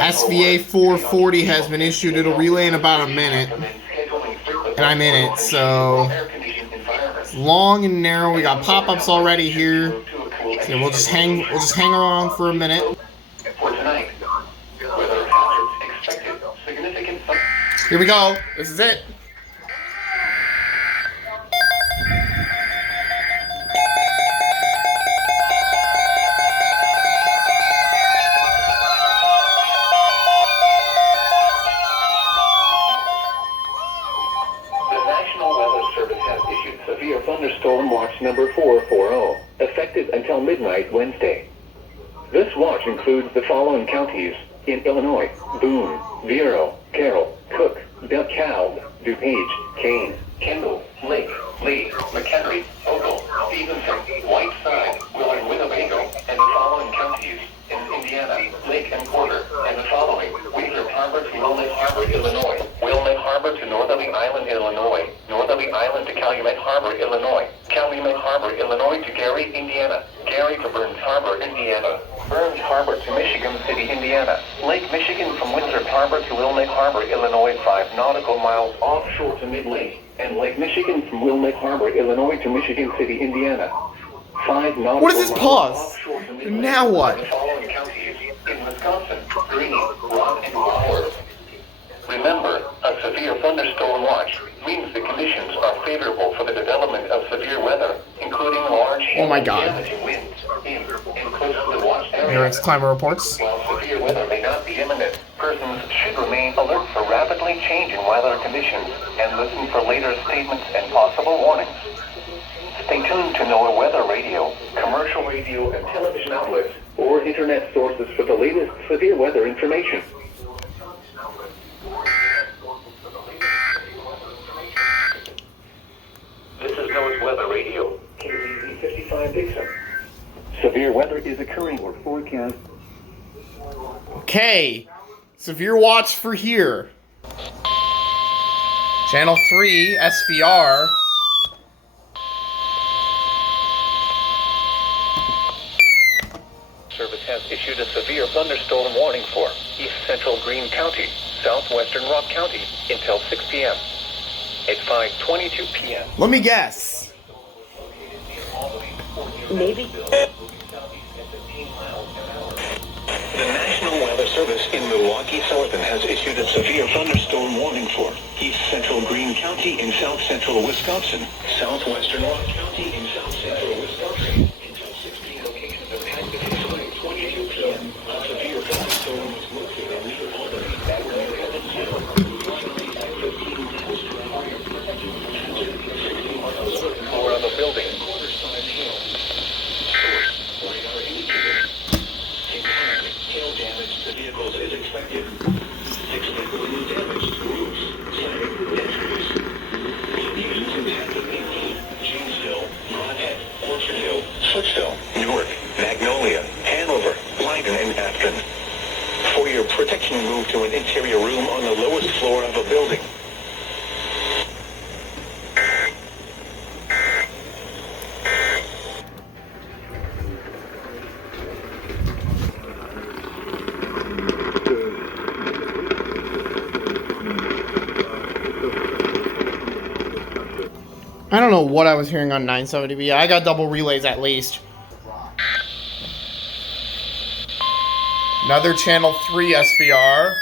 SVA 440 has been issued. It'll relay in about a minute. And I'm in it, so it's long and narrow. We got pop-ups already here. So we'll just hang around for a minute. Here we go. This is it. Severe thunderstorm watch number 440, effective until midnight Wednesday. This watch includes the following counties in Illinois: Boone, Vero, Carroll, Cook, DeKalb, DuPage, Kane, Kendall, Lake, Lee, McHenry, Ogle, Stevenson, Whiteside, Will and Winnebago, and the following counties in Indiana: Lake and Porter, and the following: Wheeler Harbor to Wilmette Harbor, Illinois; Wilmette Harbor to Northerly Island, Illinois; Northerly Island to Calumet Harbor, Illinois; Calumet Harbor, Illinois to Gary, Indiana; Gary to Burns Harbor, Indiana; Burns Harbor to Michigan City, Indiana; Lake Michigan from Windsor Harbor to Wilmette Harbor, Illinois, 5 nautical miles offshore to Mid-Lake; and Lake Michigan from Wilmette Harbor, Illinois to Michigan City, Indiana. 5 nautical What is this pause? offshore to Mid-Lake. Now what? The following counties in Wisconsin: Greene, Rock, and Walworth. Remember, a severe thunderstorm watch means the conditions are favorable for the development of severe weather, including large Oh my God. damaging winds in and close to the watch area. Here it's climate reports. While severe weather may not be imminent, persons should remain alert for rapidly changing weather conditions and listen for later statements and possible warnings. Stay tuned to NOAA Weather Radio, commercial radio and television outlets, or internet sources for the latest severe weather information. This is NOAA's Weather Radio, KBZ 55 Dixon. Severe weather is occurring or forecast. Okay. Severe watch for here. Channel 3, SVR. Service has issued a severe thunderstorm warning for East Central Greene County, Southwestern Rock County until 6 p.m. At 5:22 p.m. Let me guess. Maybe. The National Weather Service in Milwaukee-Sullivan has issued a severe thunderstorm warning for East Central Greene County in South Central Wisconsin, Southwestern Rock County in South Central Wisconsin until 16 locations of active at 5:22 p.m. A severe thunderstorm was located near Albany that were headed south. Floor of a building. Quarter-size hail. Radar indicated. Hail damage to vehicles is expected. Expect wind damage to roofs, siding, and trees. Locations impacted include Janesville, Broadhead, Orchard Hill, Switchville, Newark, Magnolia, Hanover, Leiden, and Afton. For your protection, move to an interior room on the lowest floor of a building. I don't know what I was hearing on 970B. I got double relays at least. Another channel 3 SVR.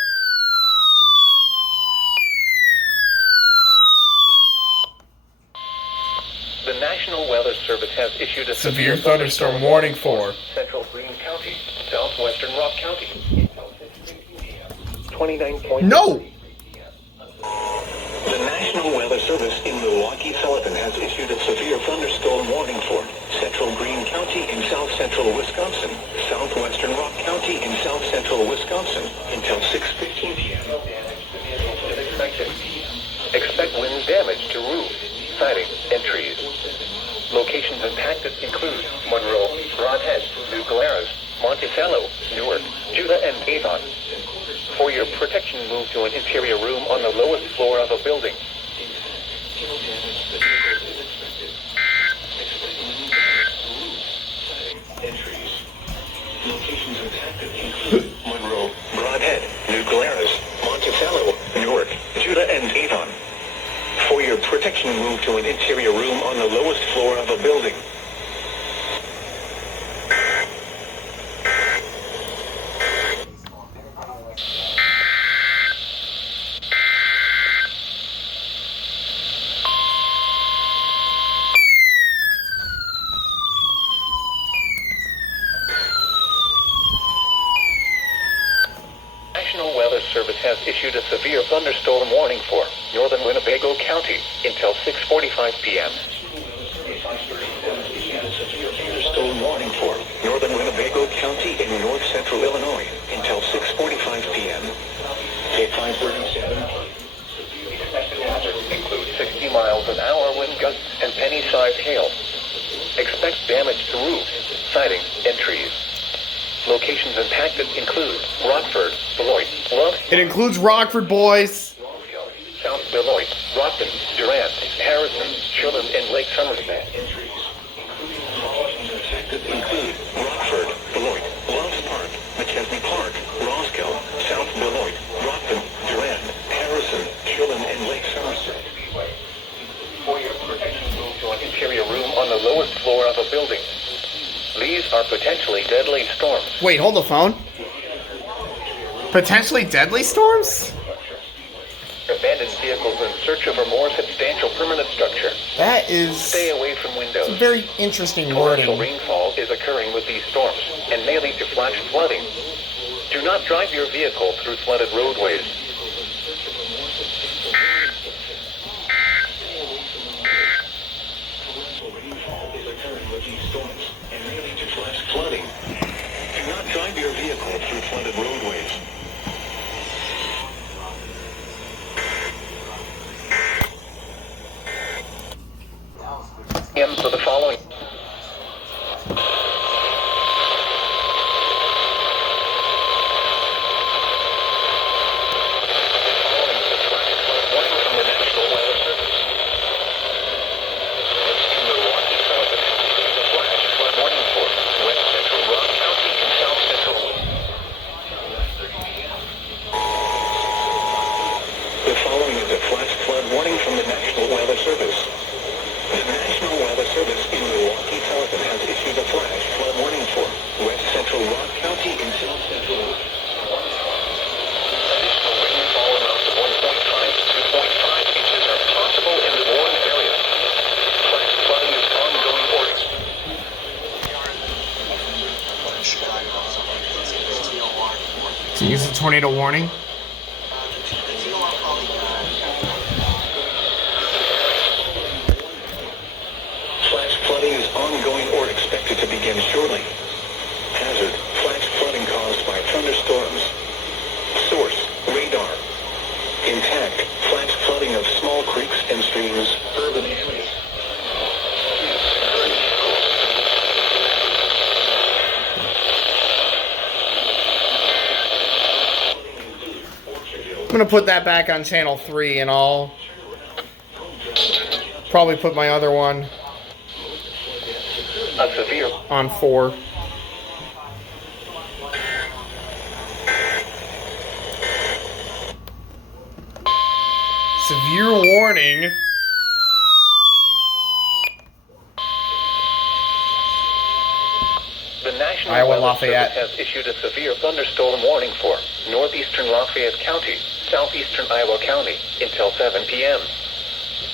The National Weather Service has issued a Severe thunderstorm warning for Central Greene County, Southwestern Rock County. 29. No! The National Weather Service in Milwaukee-Sullivan has issued a severe thunderstorm warning for Central Greene County in South Central Wisconsin, Southwestern Rock County in South Central Wisconsin until 6:15 p.m. Expect wind damage to roofs, siding, and trees. Locations impacted include Monroe, Broadhead, New Glarus, Monticello, Newark, Judah, and Avon. For your protection, move to an interior room on the lowest floor of a building. Locations Monroe, Broadhead, New Glarus, Monticello, Newark, Judah, and Avon. For your protection, move to an interior room on the lowest floor of a building. National Weather Service has issued a severe thunderstorm warning for northern Winnebago County until 6:45 p.m. Thunderstorm warning for northern Winnebago County in north central Illinois until 6:45 p.m. K537. Expected hazards include 60 miles an hour wind gusts and penny-sized hail. Expect damage to roofs, siding, and trees. Locations impacted include Rockford, Beloit, Love. It includes Rockford, boys. South Beloit, Rockton, Durant, Harrison, Chilton, and Lake Somerset. Locations impacted include Rockford, Beloit, Loves Park, McKesney Park, Roscoe, South Beloit, Rockton, Durant, Harrison, Chilton, and Lake Somerset. For your protection, move to an interior room on the lowest floor of a building. These are potentially deadly storms. Wait, hold the phone. Potentially deadly storms? Abandoned vehicles in search of a more substantial permanent structure. That is... Stay away from windows. It's a very interesting Torrential wording. rainfall is occurring with these storms and may lead to flash flooding. Do not drive your vehicle through flooded roadways. Rainfall is occurring with these storms and may lead to flash flooding. Do not drive your vehicle through flooded roadways. For the following. The following is a flash flood warning from the National Weather Service. The National Weather Service in Milwaukee, Wisconsin has issued a flash flood warning for west central Rock County and south central. Additional rainfall amounts of 1.5 to 2.5 inches are possible in the warned area. Flash flooding is ongoing orders. So use the tornado warning. Flash flooding is ongoing or expected to begin shortly. Hazard, flash flooding caused by thunderstorms. Source, radar. Intact, flash flooding of small creeks and streams, urban areas. I'm gonna put that back on channel 3 and I'll probably put my other one A severe on 4. Severe warning. The National Iowa Weather Lafayette. Service has issued a severe thunderstorm warning for northeastern Lafayette County, southeastern Iowa County, until 7 p.m.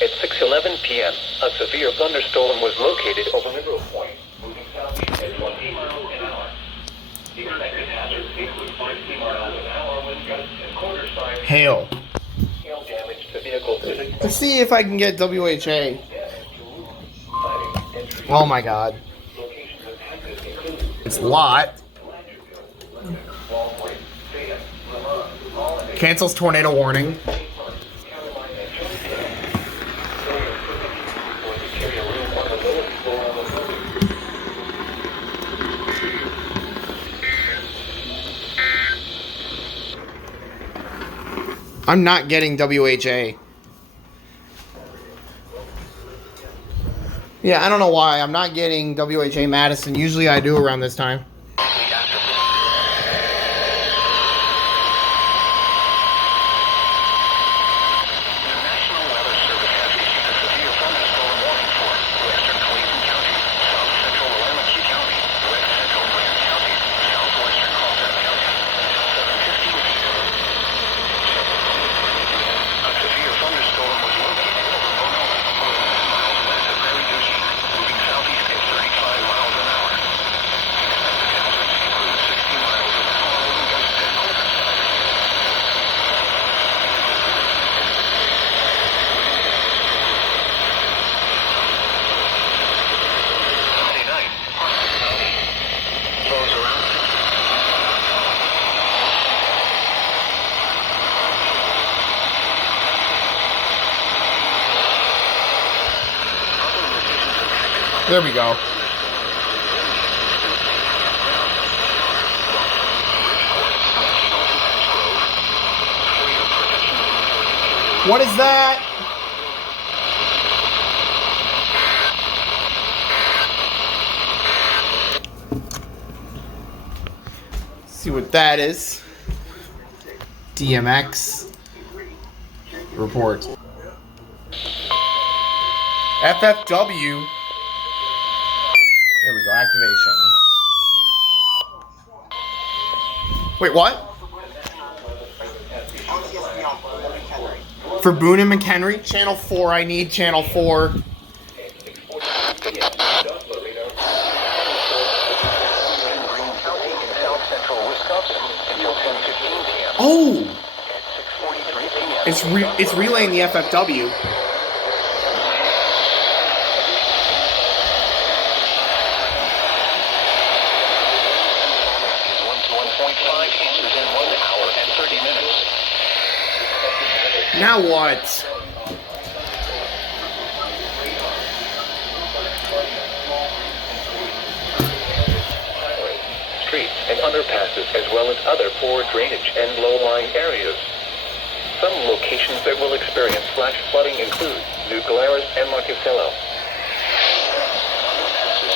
At 6:11 p.m., a severe thunderstorm was located over Mineral Point, moving southeast at 20 miles an hour. The expected hazards include 50 miles an hour wind gusts and quarter-size Hail. hail damage to vehicles. Let's see if I can get WHA. Oh my god. It's lot. Cancels tornado warning. I'm not getting WHA. Yeah, I don't know why. I'm not getting WHA Madison. Usually I do around this time. There we go. What is that? See what that is. DMX report. FFW. There we go, activation. Wait, what? For Boone and McHenry? Channel 4, I need Channel 4. Oh! It's relaying the FFW. Now what? Streets and underpasses, as well as other poor drainage and low-lying areas. Some locations that will experience flash flooding include New Glarus and Monticello.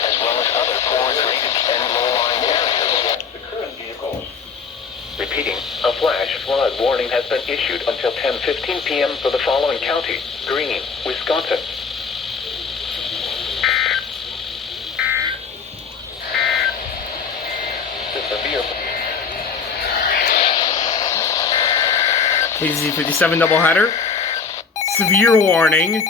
As well as other poor drainage and low-lying areas. The current vehicles. Repeating, a flash flood warning has been issued until 10:15 p.m. for the following counties: Greene, Wisconsin. The severe KZ 57 doubleheader. Severe warning.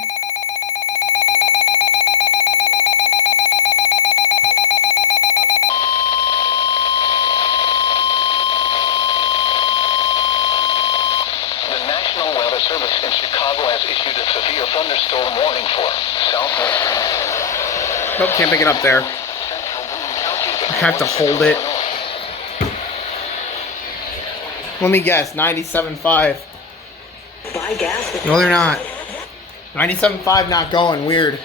Service in Chicago has issued a severe thunderstorm warning for southwestern. Nope, can't pick it up there. I have to hold it. Let me guess, 97.5. Buy gas. No, they're not. 97.5 not going. Weird. And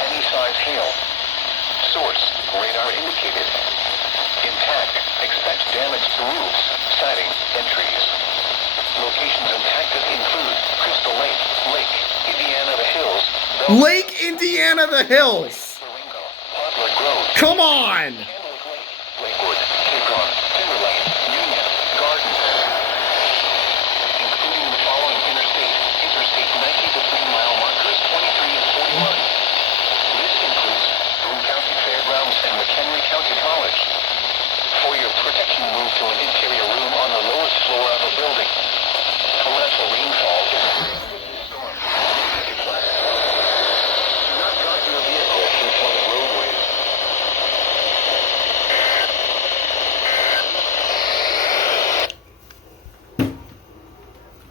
penny-sized hail. Source: radar indicated. Intact. Expect damage to roofs, siding, and trees. Locations impacted include Crystal Lake, Lake, Indiana the Hills, Lake Indiana the Hills. Ringo, Poplar Grove, Come on. Candlewood Lake, Lakewood, Kidron, Timber Lane, Union, Gardens, including the following Interstate 90 between mile markers 23 and 41. This includes Boone County Fairgrounds and McHenry County College. For your protection, move to an interior room on the lowest floor of a building. Torrential rainfall is do not drive your vehicle through flooded roadways.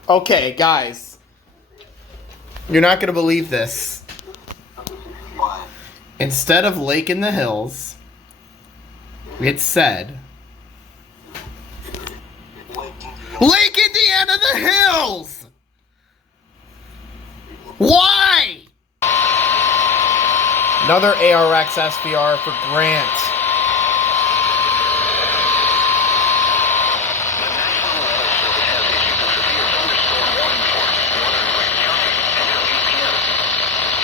Okay, guys. You're not going to believe this. Instead of Lake in the Hills, it said Lake Indiana the Hills! Why? Another ARX SVR for Grant. The National Weather Service has issued a severe thunderstorm warning for northern Grant County until 8 p.m.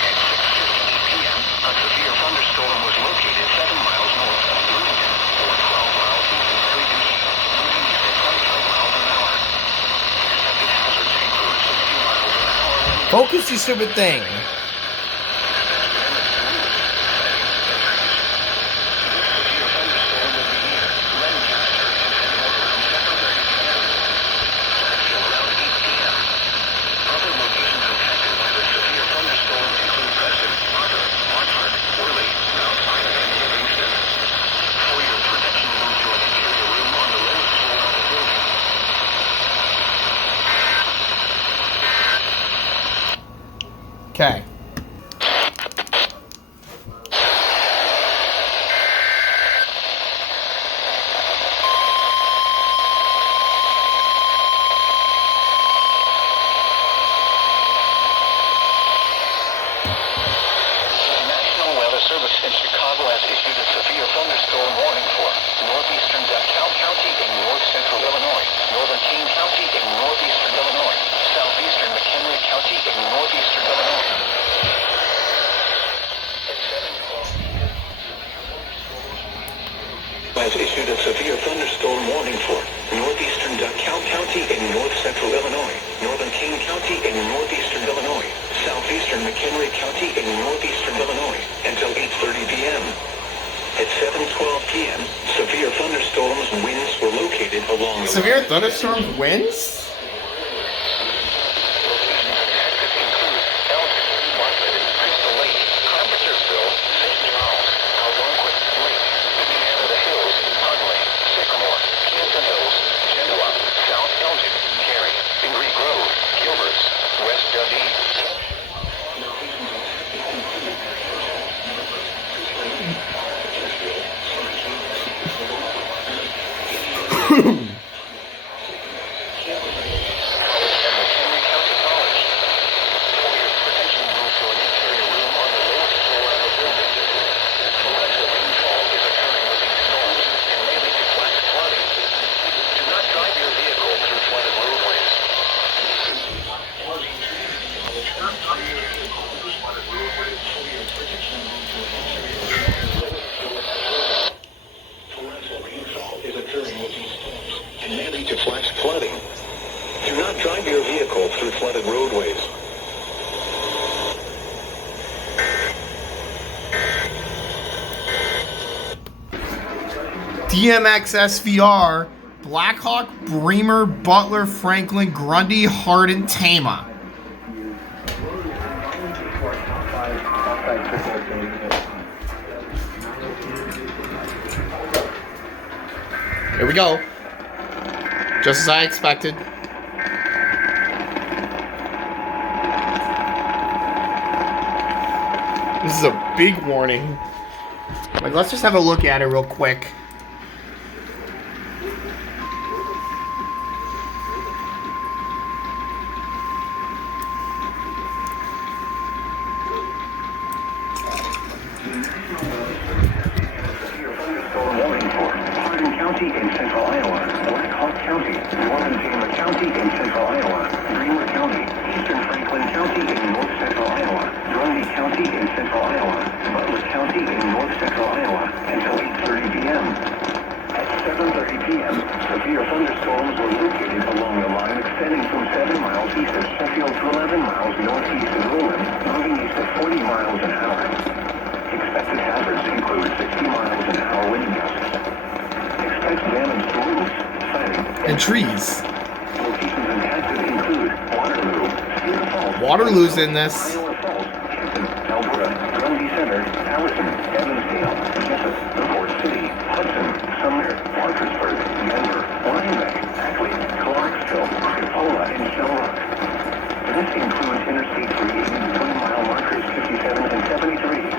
At 6:50 p.m., a severe thunderstorm was located 7 miles north of Bloomington, or 12 miles east of Perry Beach, moving east at 25 miles an hour. Expected hazards include 60 miles an hour wind. Focus, you stupid thing. Okay. Chicago has issued a severe thunderstorm warning for northeastern DeKalb County in north central Illinois, northern King County in northeastern Illinois, southeastern McHenry County in northeastern Illinois. Has issued a severe thunderstorm warning for northeastern DeKalb County in north central Illinois, northern King County in northeastern Illinois, southeastern McHenry County in northeastern Illinois until 8:30 p.m. At 7:12 p.m., severe thunderstorms winds were located along the Severe thunderstorms winds? flooded roadways. DMX SVR, Blackhawk, Bremer, Butler, Franklin, Grundy, Hardin, Tama. Here we go. Just as I expected. This is a big warning. Like, let's just have a look at it real quick. And trees. Waterloo's in this. This includes Interstate 380 20-mile markers 57 and 73.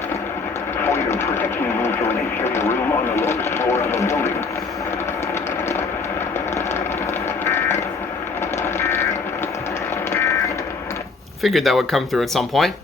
For your protection, move to an interior room on the lowest floor of the building. Figured that would come through at some point.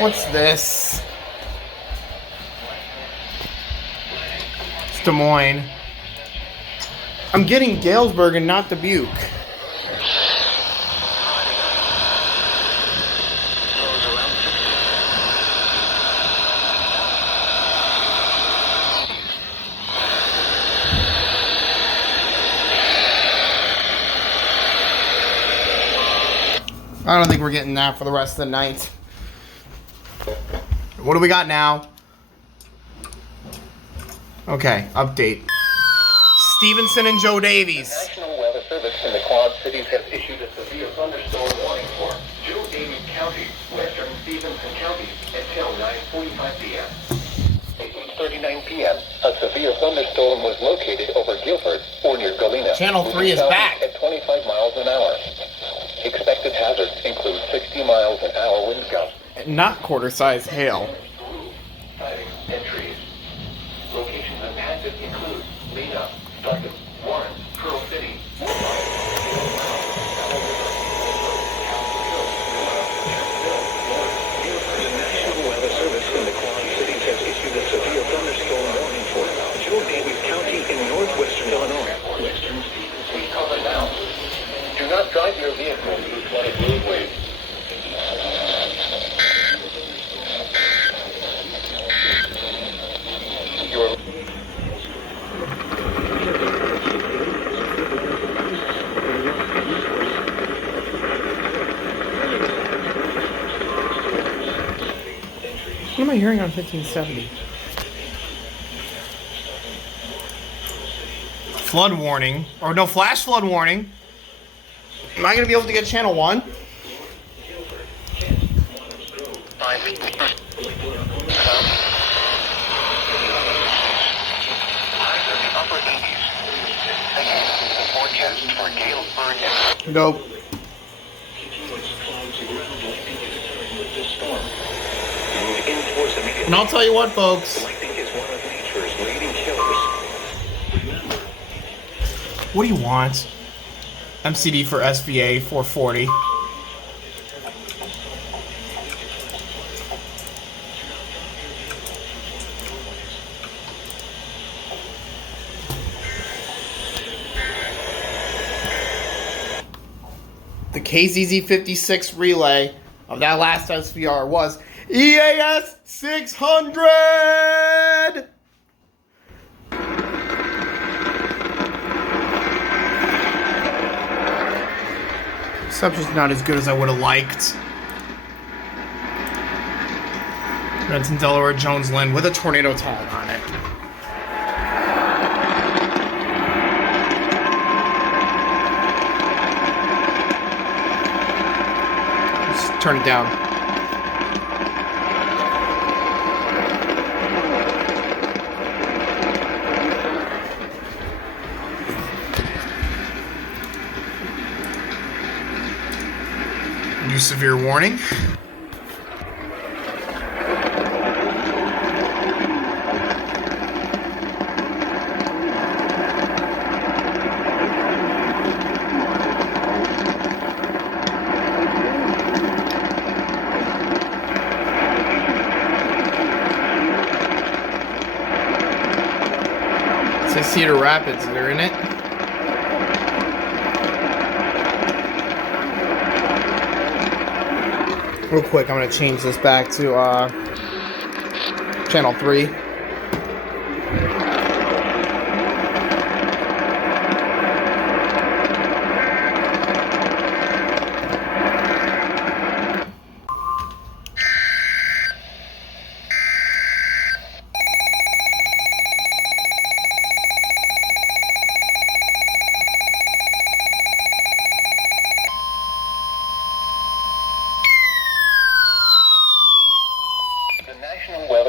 What's this? It's Des Moines. I'm getting Galesburg and not Dubuque. I don't think we're getting that for the rest of the night. What do we got now? Okay, update. Stevenson and Joe Davies. National Weather Service in the Quad Cities has issued a severe thunderstorm warning for Joe Davies County, western Stevenson County, until 9:45 p.m. At 8:39 p.m., a severe thunderstorm was located over Guilford or near Galena. Channel 3 is back. At 25 miles an hour. Expected hazards include 60 miles an hour wind gusts. Not quarter-size hail. Sidings and trees. Locations impacted include Lena, Duncan, Warren, Pearl City. The National Weather Service in the Quad Cities has issued a severe thunderstorm warning for Joe Davies County in northwestern Illinois. Western Stevenson cover now. Do not drive your vehicle through flooded roadways. What am I hearing on 1570? Flood warning. Or no, flash flood warning. Am I going to be able to get channel 1? Go. And I'll tell you what, folks. What do you want? MCD for SVA 440. The KZZ56 relay of that last SVR was EAS 600! Reception's not as good as I would have liked. Renton, Delaware, Jones, Lynn with a tornado tag on it. Just turn it down. New severe warning. Say Cedar Rapids, they're in it. Real quick, I'm going to change this back to channel 3.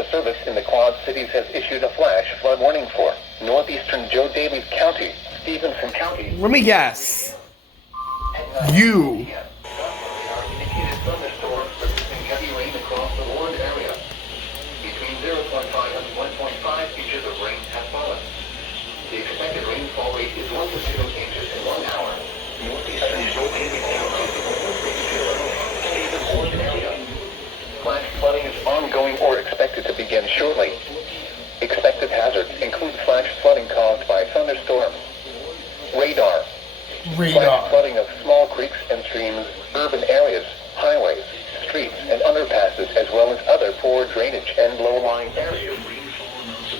Service in the Quad Cities has issued a flash flood warning for northeastern Joe Davies County, Stevenson County. Let me guess. You. Indicated thunderstorms producing heavy rain across the warned area. Between 0.5 and 1.5 inches of rain have fallen. The expected rainfall rate is 1 to 0 inches in 1 hour. Northeastern Joe Davies County, Stevenson area. Flash flooding is ongoing or expected to begin shortly. Expected hazards include flash flooding caused by thunderstorms. Radar. Flash flooding of small creeks and streams, urban areas, highways, streets, and underpasses, as well as other poor drainage and low-lying areas.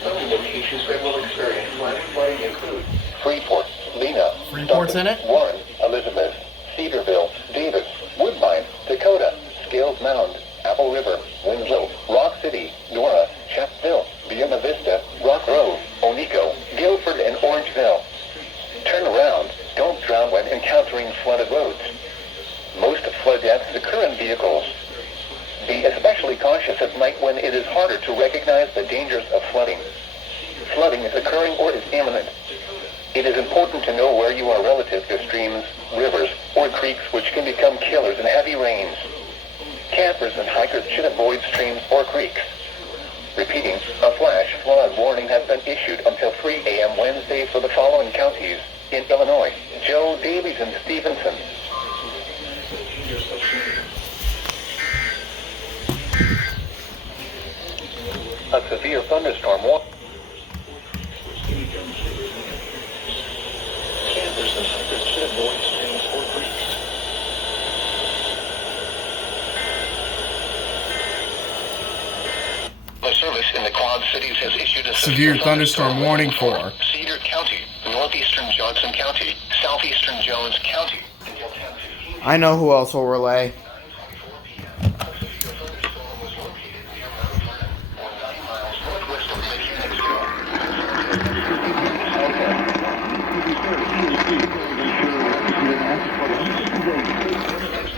Some locations that will experience flash flooding include Freeport, Lena, Freeport's in it? Warren, Elizabeth, Cedarville, Davis, Woodbine, Dakota, Scales Mound, Apple River, Winslow, Rock City, Nora, Shepville, Buena Vista, Rock Grove, Onico, Guilford, and Orangeville. Turn around. Don't drown current vehicles. Be especially cautious at night when it is harder to recognize the dangers of flooding. Flooding is occurring or is imminent. It is important to know where you are relative to streams, rivers, or creeks which can become killers in heavy rains. Campers and hikers should avoid streams or creeks. Repeating, a flash flood warning has been issued until 3 a.m. Wednesday for the following counties in Illinois: Joe, Davies, and Stevenson. A severe thunderstorm warning. Campers and hikers should avoid streams or creeks. The service in the Quad Cities has issued a Severe thunderstorm warning for Cedar County, northeastern Johnson County, southeastern Jones County. I know who else will relay.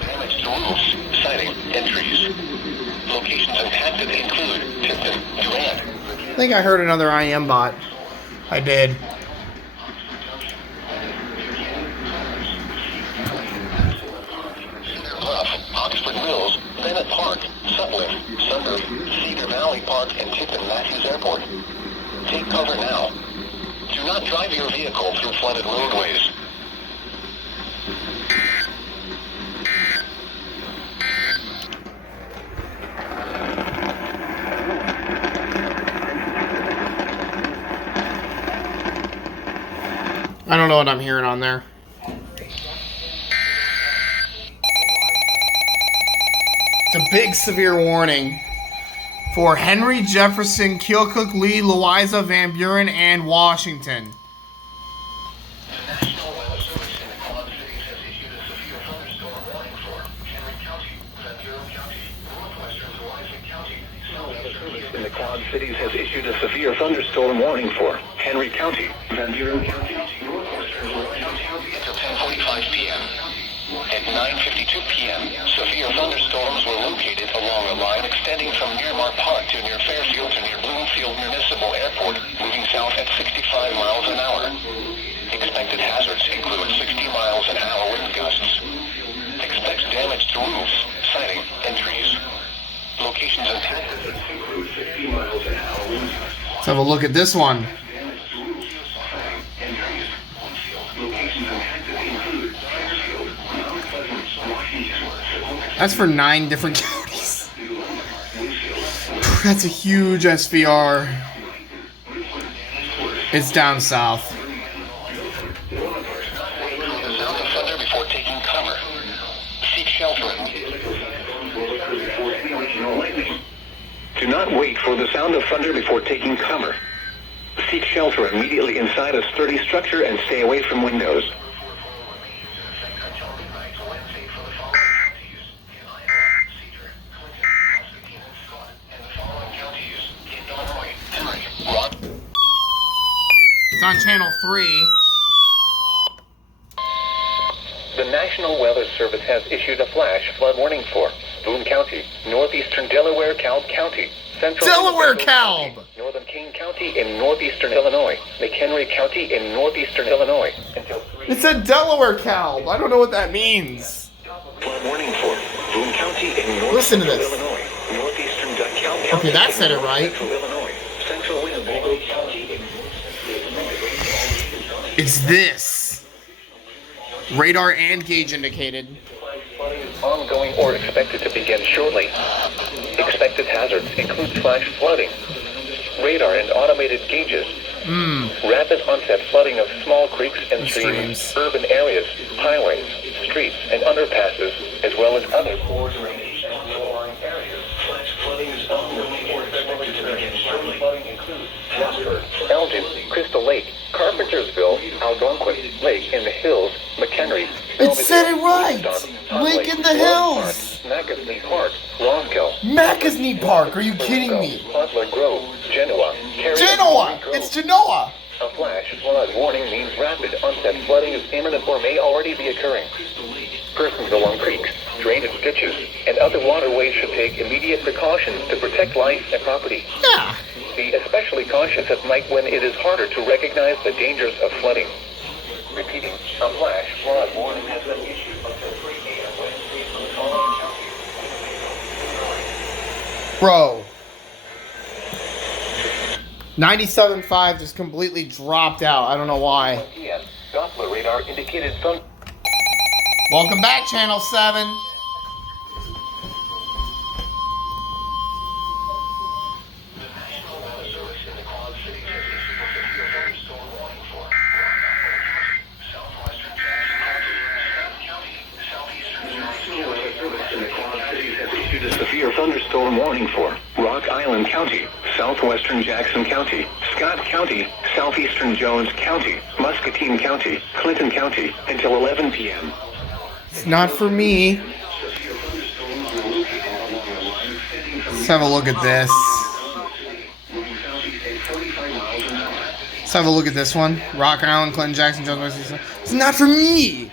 Damage to roofs, siding, and trees. Locations impacted include Tipton, Durant. I think I heard another IM bot. I did. Bluff, Oxford Mills, Bennett Park, Sutliff, Sunbury, Cedar Valley Park, and Tipton Matthews Airport. Take cover now. Do not drive your vehicle through flooded roadways. I don't know what I'm hearing on there. It's a big severe warning for Henry, Jefferson, Keokuk, Lee, Louisa, Van Buren, and Washington. In the Quad Cities has issued a severe thunderstorm warning for Henry County, Van Buren County, northwestern Roy County until 10:45 p.m. At 9:52 p.m., severe thunderstorms were located along a line extending from Miramar Park to near Fairfield to near Bloomfield Municipal Airport, moving south at 65 miles an hour. Expected hazards include 60 miles an hour wind gusts. Expects damage to roofs, siding, and trees. Locations impacted include 60 miles an hour wind gusts. Let's have a look at this one. That's for 9 different counties. That's a huge SVR. It's down south. The sound of thunder before taking cover. Seek shelter. Do not wait for the sound of thunder before taking cover. Seek shelter immediately inside a sturdy structure and stay away from windows. It's on channel 3. The National Weather Service has issued a flash flood warning for Boone County, northeastern Delaware, Calb County, central Delaware Calb, northern King County in northeastern Illinois, McHenry County in northeastern Illinois. It said Delaware Calb. I don't know what that means. Flood warning for Boone County in northeastern Listen to this. Illinois, northeastern Calb County. Okay, that said it right. Central Illinois, central Winnebago County. It's this. Radar and gauge indicated. Flooding is ongoing or expected to begin shortly. Expected hazards include flash flooding, radar and automated gauges, rapid onset flooding of small creeks and streams, urban areas, highways, streets, and underpasses, as well as other poor drainage and low-lying areas. Flash flooding is ongoing or expected to begin shortly. Flooding includes Jasper, Elgin, Crystal Lake, Carpentersville, Algonquin, Lake in the Hills, McHenry. It said it right. Lake in the Hills. Macasney Park, Roscoe. Macasney Park. Are you kidding me? Butler Grove, Genoa. Genoa. It's Genoa. A flash flood warning means rapid onset flooding is imminent or may already be occurring. Persons along creeks, drainage ditches, and other waterways should take immediate precautions to protect life and property. Yeah. Be especially cautious at night when it is harder to recognize the dangers of flooding. Repeating, a flash flood warning has been issued until 3 a.m. Wednesday from the following counties. Bro. 97.5 just completely dropped out. I don't know why. PM. Doppler radar indicated sun. Welcome back, Channel 7. Severe thunderstorm warning for Rock Island County, southwestern Jackson County, Scott County, southeastern Jones County, Muscatine County, Clinton County, until 11 p.m. It's not for me. Let's have a look at this. Let's have a look at this one. Rock Island, Clinton, Jackson, Jones, Muscatine. It's not for me.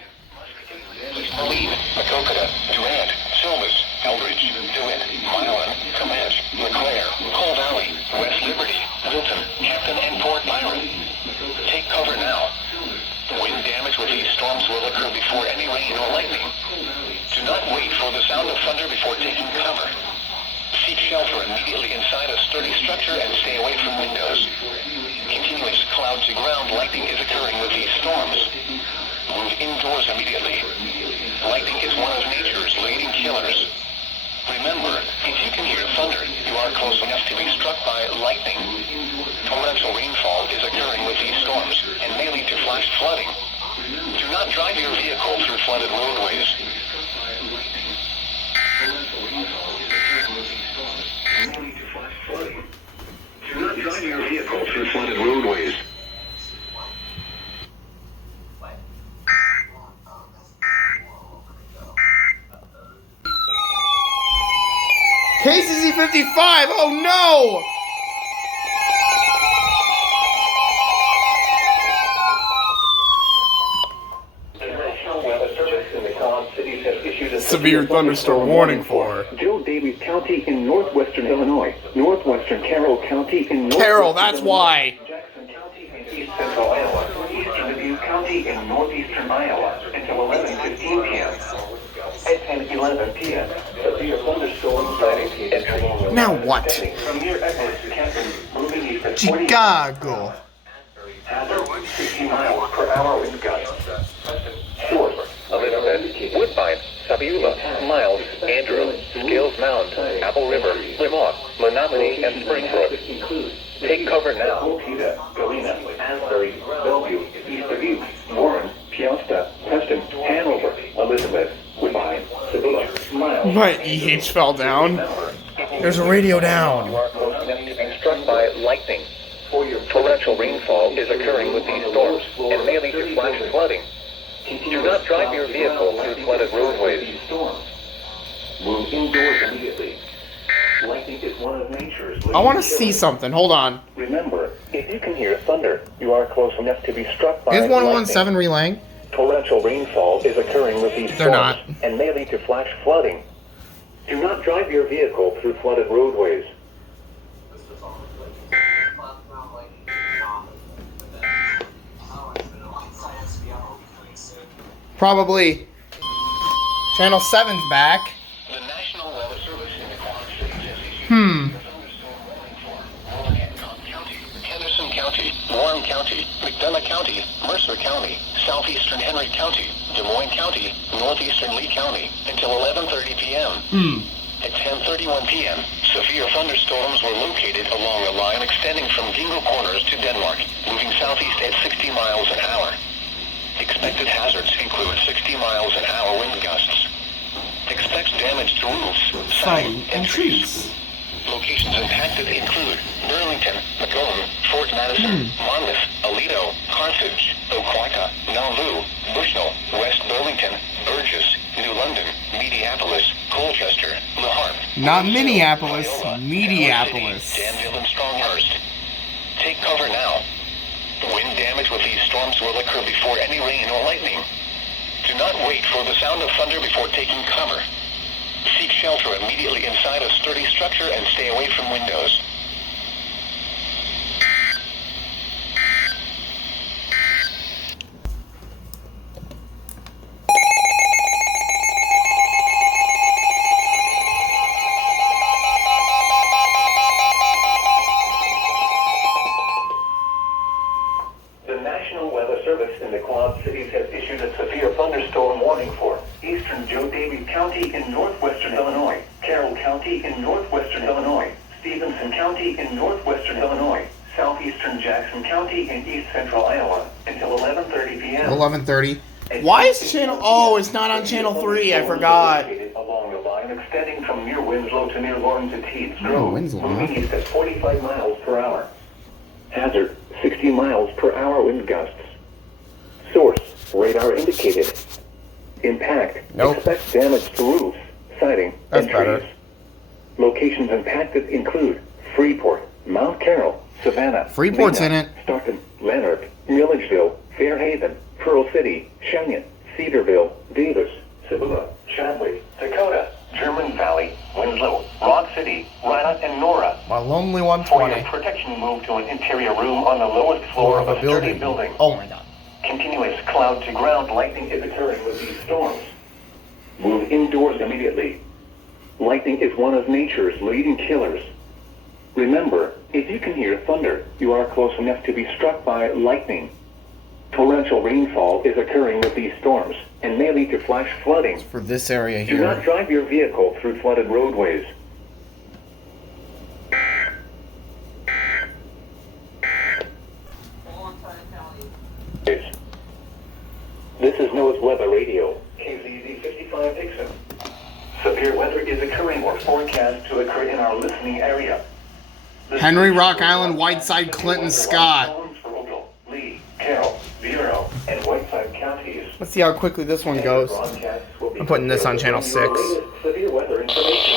Lee, Macokota, Durant, Silvis, Eldridge, DeWitt, Milan, Comanche, LeClaire, Coal Valley, West Liberty, Wilton, Captain, and Port Byron. Take cover now. Wind damage with these storms will occur before any rain or lightning. Do not wait for the sound of thunder before taking cover. Seek shelter immediately inside a sturdy structure and stay away from windows. Continuous cloud-to-ground lightning is occurring with these storms. Move indoors immediately. Lightning is one of nature's leading killers. Remember, if you can hear thunder, you are close enough to be struck by lightning. Torrential rainfall is occurring with these storms and may lead to flash flooding. Do not drive your vehicle through flooded roadways. Do not drive your vehicle through flooded roadways. KCZ 55. Oh no! Severe thunderstorm warning for Joe Davies County in northwestern Illinois, northwestern Carroll County in Carroll. That's why. Jackson County in east central Iowa, eastern Dubuque County in northeastern Iowa until 11:15 p.m. At 10:11 p.m. Severe thunderstorm sighting entering. Now what? From near Eccles to Canton, moving east at 40. Chicago. Hazard 60 miles per hour wind gusts. Source: Elizabeth, Woodbine, Sabiula, Miles, Andrew, Scales Mound, Apple River, Limont, Menominee, and Springbrook. Take cover now. Milpitas, Galena, Asbury, Bellevue, East Dubuque, Warren, Piasta, Preston, Hanover, Elizabeth, Woodbine, Sabiula, Miles. My EH fell down. There's a radio down. You are close enough to be struck by lightning. Torrential rainfall is occurring with these storms and may lead to flash flooding. Do not drive your vehicle through flooded roadways. Move indoors immediately. Lightning is one of nature's. I want to see something. Hold on. Remember, if you can hear thunder, you are close enough to be struck by Is lightning. 1017 relaying? Torrential rainfall is occurring with these They're storms not. and may lead to flash flooding. Do not drive your vehicle through flooded roadways. Probably. Channel 7's back. The National Weather Service in the Quad Cities Henderson County, Warren County, McDonough County, Mercer County, southeastern Henry County, Des Moines County, northeastern Lee County, until 11:30 p.m. At 10:31 p.m., severe thunderstorms were located along a line extending from Dingle Corners to Denmark, moving southeast at 60 miles an hour. Expected hazards include 60 miles an hour wind gusts. Expect damage to roofs, siding, and trees. Locations impacted include Burlington, Macomb, Fort Madison, Monmouth, Aledo, Carthage, Oquawka, Nauvoo, Bushnell, West Burlington, Burgess, New London, Mediapolis, Colchester, La Harpe. Not Minneapolis, Iowa, Mediapolis. City, Danville, and Stronghurst. Take cover now. Wind damage with these storms will occur before any rain or lightning. Do not wait for the sound of thunder before taking cover. Seek shelter immediately inside a sturdy structure and stay away from windows. The National Weather Service in the Quad Cities has issued a severe thunderstorm warning for eastern Joe Daviess County in northwestern Illinois, Carroll County in northwestern Illinois, Stevenson County in northwestern Illinois, southeastern Jackson County in east central Iowa until 11:30 p.m. 11:30. Why is channel? Oh, it's not on channel 3. I forgot. Along the line extending from near Winslow to near Lawrence and Teeds Oh, Grove, Winslow, huh? moving east at 45 miles per hour. Hazard, 60 miles per hour wind gusts. Source, radar indicated. Impact, Nope. expect damage to roofs, siding, That's and trees. better. Locations impacted include Freeport, Mount Carroll, Savannah, Freeport's Lena, in it. Stockton, Lanark, Milledgeville, Fairhaven, Pearl City, Cheyenne, Cedarville, Davis, Cibula, Chadwick, Dakota, German Valley, Winslow, Rock City, Rana, and Nora. My lonely For your 120. protection, move to an interior room on the lowest floor of a sturdy building. Oh my god. Continuous cloud-to-ground lightning is occurring with these storms. Move indoors immediately. Lightning is one of nature's leading killers. Remember, if you can hear thunder, you are close enough to be struck by lightning. Torrential rainfall is occurring with these storms and may lead to flash flooding. For this area Do not here. drive your vehicle through flooded roadways. This is NOAA's Weather Radio, KZZ 55 Dixon. Severe weather is occurring or forecast to occur in our listening area. Henry, Rock Island, Whiteside, Clinton, Scott. Lee, Carroll, Vero, and Whiteside counties. Let's see how quickly this one goes. I'm putting this on channel 6. Severe weather information.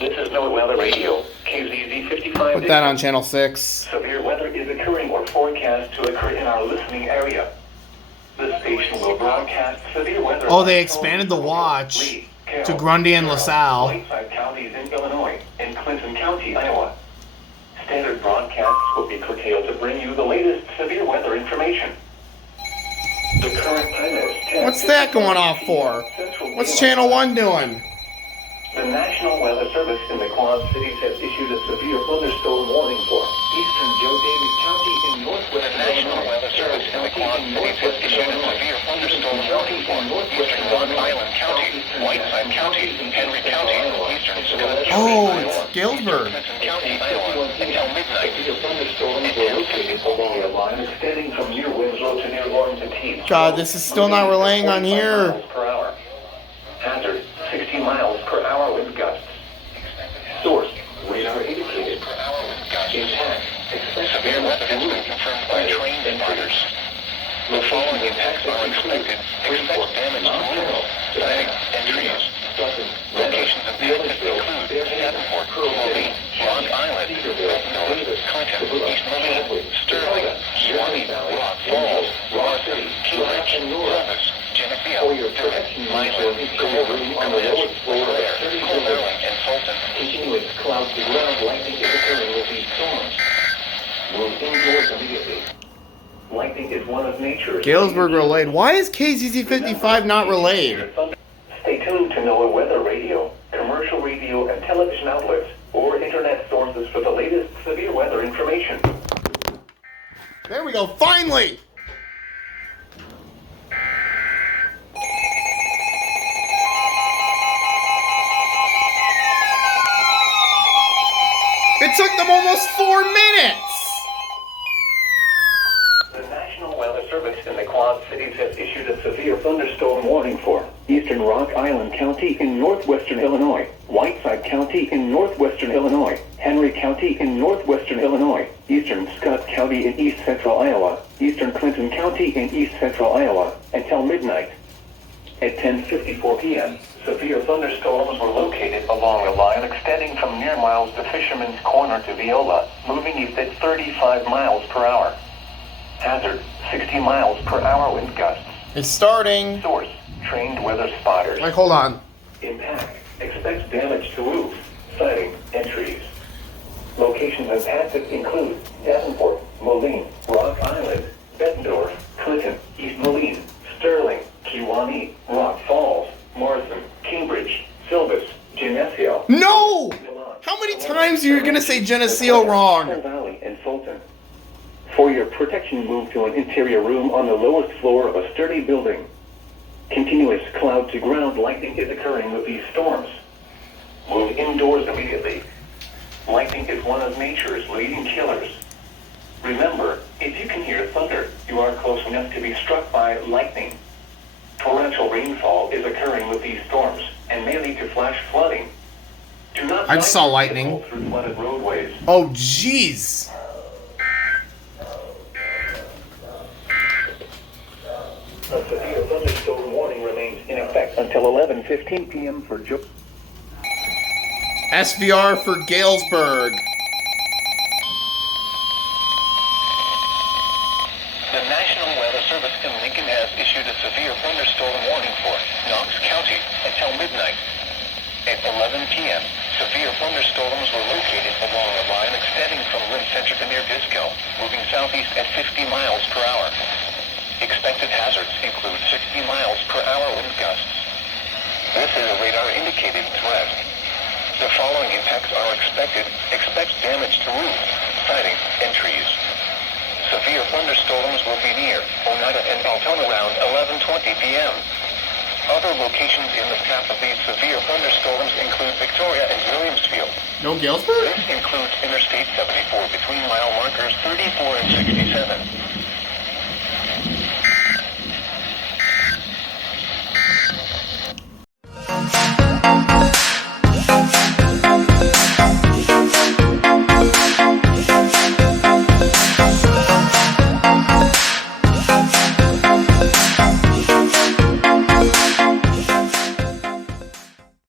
This is NOAA Weather Radio, KZZ 55 Put that on channel 6. Severe weather is occurring or forecast to occur in our listening area. The station will broadcast severe weather. Oh, they expanded the watch to Grundy and LaSalle. Whiteside counties in Illinois and Clinton County, Iowa. Standard broadcasts will be curtailed to bring you the latest severe weather information. The current time is 10. What's that going off for? What's channel 1 doing? The National Weather Service in the Quad Cities has issued a severe thunderstorm warning for eastern Joe Daviess County in northwestern National Weather Service in the Quad Cities has issued a severe thunderstorm warning for eastern Rock Island County, Whiteside County, Henry County, eastern Scott County, Oh, Iowa, it's Galesburg. Clinton County, Iowa, until midnight. severe thunderstorms were located along a line extending from near Winslow to near Lawrence and Teeds. God, this is still not relaying on here. Per hour. Hazard, 60 miles per hour wind gusts. Source, radar indicated. Per hour wind gusts. Impact, expect Severe weather has been confirmed by trained spotters. The following impacts are expected. Expect damage to roofs, siding, and trees. Locations impacted include Davenport, Moline, Rock Island, North, Clinton, East Moline, Sterling, Suwannee, Rock Falls, Rock City, Cambridge, Clovis, Geneseo, Durant, Milan, Clover, Comanche, Clare, Coal Valley, and Fulton. Continuous cloud-to-ground lightning is occurring with these storms. Move indoors immediately. Lightning is one of nature's... Galesburg relayed. Why is KZZ 55 not relayed? Stay tuned to NOAA Weather Radio, commercial radio and television outlets, or internet sources for the latest severe weather information. There we go, finally! It took them almost 4 minutes! The National Weather Service in the Quad Cities has issued a severe thunderstorm warning for eastern Rock Island County in northwestern Illinois, Whiteside County in northwestern Illinois, Henry County in northwestern Illinois, eastern Scott County in east central Iowa, eastern Clinton County in east central Iowa, until midnight. At 10:54 p.m., severe thunderstorms were located along a line extending from near Miles to Fisherman's Corner to Viola, moving east at 35 miles per hour. Hazard, 60 miles per hour wind gusts. It's starting. Source, trained weather spotters. Like, hold on. Impact. Expects damage to roof, siding, and trees. Locations impacted include Davenport, Moline, Rock Island, Bettendorf, Clinton, East Moline, Sterling, Kewanee, Rock Falls, Morrison, Cambridge, Silvis, Geneseo. No! How many times are you going to say Geneseo wrong? Hull Valley, and Fulton. For your protection, move to an interior room on the lowest floor of a sturdy building. Continuous cloud-to-ground lightning is occurring with these storms. Move indoors immediately. Lightning is one of nature's leading killers. Remember, if you can hear thunder, you are close enough to be struck by lightning. Torrential rainfall is occurring with these storms and may lead to flash flooding. Do not I just saw drive lightning. your vehicle through flooded roadways. Oh, jeez. A severe thunderstorm warning remains in effect until 11:15 p.m. for SVR for Galesburg. The National Weather Service in Lincoln has issued a severe thunderstorm warning for Knox County until midnight. At 11 p.m., severe thunderstorms were located along a line extending from Lynn Center to near Disco, moving southeast at 50 miles per hour. Expected hazards include 60 miles per hour wind gusts. This is a radar-indicated threat. The following impacts are expected. Expect damage to roofs, siding, and trees. Severe thunderstorms will be near Oneida and Alton around 11:20 p.m. Other locations in the path of these severe thunderstorms include Victoria and Williamsfield. No Galesburg? This includes Interstate 74 between mile markers 34 and 67.